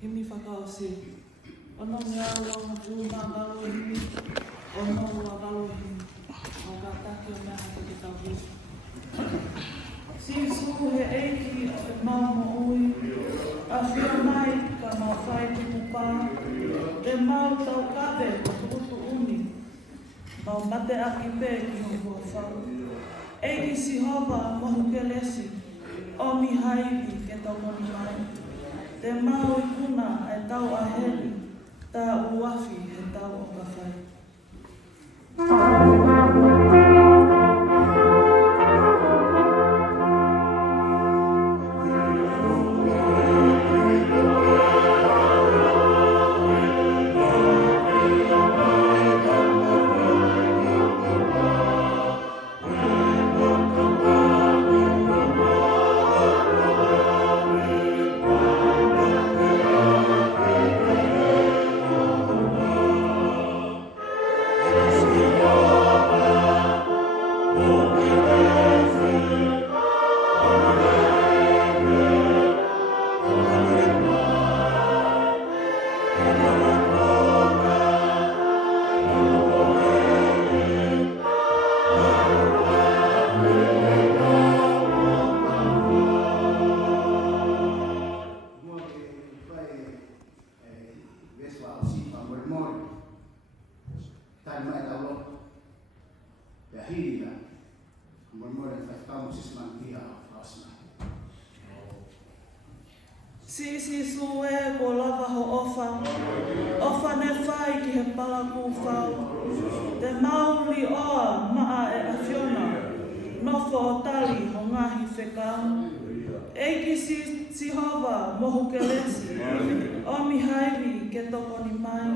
himi whakaose. Ono mea ua ngā walo himi, ono ua walo himi. O ka take o mea hake te tau Yesu. Si su he eiki o e maumo ui, a whia mai ka mau whai tupu pā, te mau tau kawe o tukutu uni, mau mate aki pē ki hoko whau. Eiki si hova mohu ke lesi, o mi haiwi ke tau moni mai. Te mau i kuna e tau a heli, tā uafi he tau o ka whai. Si sue ko lava ho ofa, ofa ne whai ki he palaku whau. Te mauri oa maa e awhiona, nofo o tali ho ngahi whekau. Eiki si hova mohu ke lesi, o mi haiwi ke toko ni mai.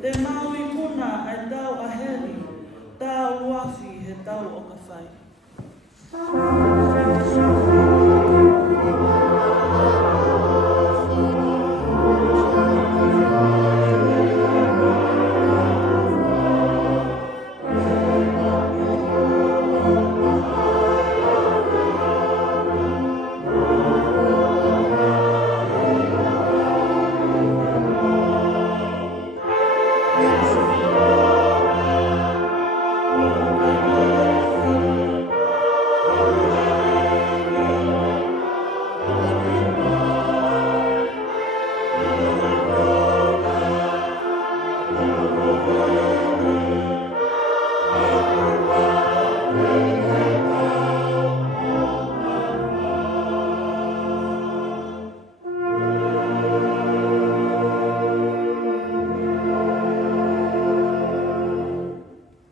Te mauri kuna e tau a heri, tā uafi he tau o ka whai.